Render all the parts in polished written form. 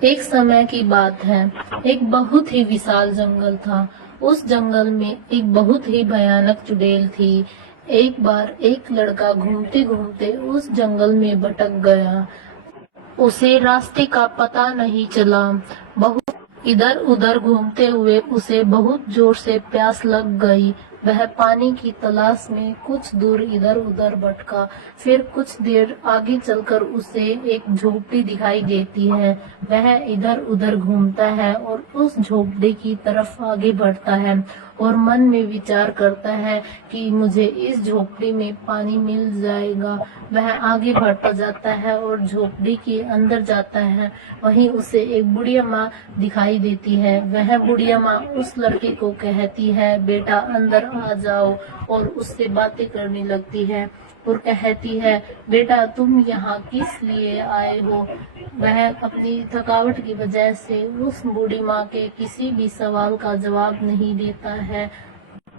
ایک سمے کی بات ہے، ایک بہت ہی وشال جنگل تھا۔ اس جنگل میں ایک بہت ہی بھیانک چڑیل تھی۔ ایک بار ایک لڑکا گھومتے گھومتے اس جنگل میں بھٹک گیا۔ اسے راستے کا پتہ نہیں چلا۔ بہت ادھر ادھر گھومتے ہوئے اسے بہت زور سے پیاس لگ گئی۔ وہ پانی کی تلاش میں کچھ دور ادھر ادھر بھٹکا۔ پھر کچھ دیر آگے چل کر اسے ایک جھونپڑی دکھائی دیتی ہے۔ وہ ادھر ادھر گھومتا ہے اور اس جھونپڑی کی طرف آگے بڑھتا ہے اور من میں وچار کرتا ہے کہ مجھے اس جھونپڑی میں پانی مل جائے گا۔ وہ آگے بڑھتا جاتا ہے اور جھونپڑی کے اندر جاتا ہے۔ وہیں اسے ایک بڑھیا ماں دکھائی دیتی ہے۔ وہ بڑھیا ماں اس لڑکے کو کہتی ہے، بیٹا اندر آ جاؤ، اور اس سے باتیں کرنے لگتی ہے اور کہتی ہے، بیٹا تم یہاں کس لیے آئے ہو؟ وہ اپنی تھکاوٹ کی وجہ سے اس بوڑھی ماں کے کسی بھی سوال کا جواب نہیں دیتا ہے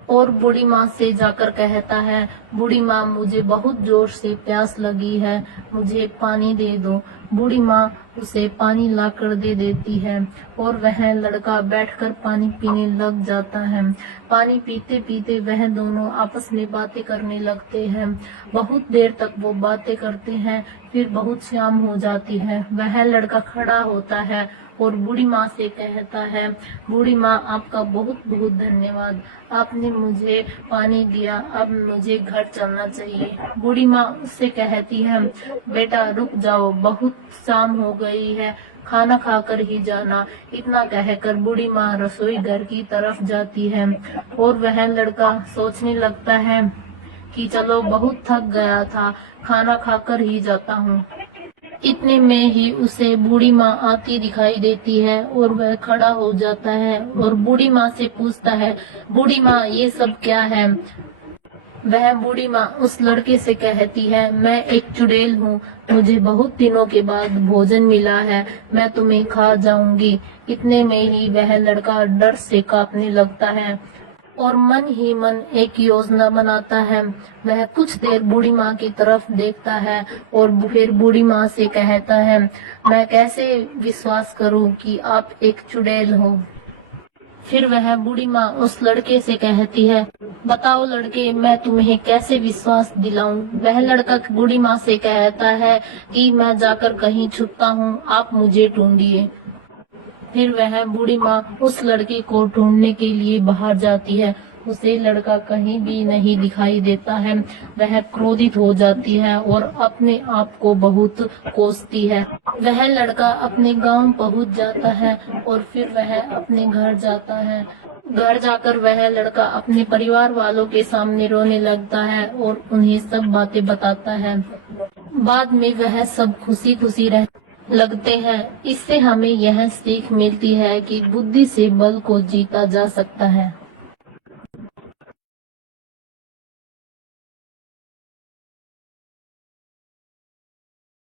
اور بوڑھی ماں سے جا کر کہتا ہے، بوڑھی ماں مجھے بہت زور سے پیاس لگی ہے، مجھے پانی دے دو۔ بوڑھی ماں اسے پانی لا کر دے دیتی ہے اور وہ لڑکا بیٹھ کر پانی پینے لگ جاتا ہے۔ پانی پیتے پیتے وہ دونوں آپس میں باتیں کرنے لگتے ہیں۔ بہت دیر تک وہ باتیں کرتے ہیں، پھر بہت شام ہو جاتی ہے۔ وہ لڑکا کھڑا ہوتا ہے اور بوڑھی ماں سے کہتا ہے، بوڑھی ماں آپ کا بہت بہت دھنیہ واد، آپ نے مجھے پانی دیا، اب مجھے گھر چلنا چاہیے۔ بوڑھی ماں اس سے کہتی ہے، بیٹا رک جاؤ، بہت شام ہو گئی ہے، کھانا کھا کر ہی جانا۔ اتنا کہہ کر بوڑھی ماں رسوئی گھر کی طرف جاتی ہے اور وہ لڑکا سوچنے لگتا ہے کہ چلو بہت تھک گیا تھا، کھانا کھا کر ہی جاتا ہوں۔ اتنے میں ہی اسے بوڑھی ماں آتی دکھائی دیتی ہے اور وہ کھڑا ہو جاتا ہے اور بوڑھی ماں سے پوچھتا ہے، بوڑھی ماں یہ سب کیا ہے؟ وہ بوڑھی ماں اس لڑکے سے کہتی ہے، میں ایک چڑیل ہوں، مجھے بہت دنوں کے بعد بھوجن ملا ہے، میں تمہیں کھا جاؤں گی۔ اتنے میں ہی وہ لڑکا ڈر سے کانپنے لگتا ہے اور من ہی من ایک یوجنا بناتا ہے۔ وہ کچھ دیر بوڑھی ماں کی طرف دیکھتا ہے اور پھر بوڑھی ماں سے کہتا ہے، میں کیسے وشواس کروں کہ آپ ایک چڑیل ہو؟ پھر وہ بوڑھی ماں اس لڑکے سے کہتی ہے، بتاؤ لڑکے، میں تمہیں کیسے وشواس دلاؤں؟ وہ لڑکا بوڑھی ماں سے کہتا ہے کہ میں جا کر کہیں چھپتا ہوں، آپ مجھے ڈھونڈیے۔ پھر وہ بوڑھی ماں اس لڑکے کو ڈھونڈنے کے لیے باہر جاتی ہے۔ اسے لڑکا کہیں بھی نہیں دکھائی دیتا ہے۔ وہ کرودھت ہو جاتی ہے اور اپنے آپ کو بہت کوستی ہے۔ وہ لڑکا اپنے گاؤں پہنچ جاتا ہے اور پھر وہ اپنے گھر جاتا ہے۔ گھر جا کر وہ لڑکا اپنے پریوار والوں کے سامنے رونے لگتا ہے اور انہیں سب باتیں بتاتا ہے۔ بعد میں وہ سب خوشی خوشی رہنے لگتے ہیں۔ اس سے ہمیں یہ سیکھ ملتی ہے کہ بدھی سے بل کو جیتا جا سکتا ہے۔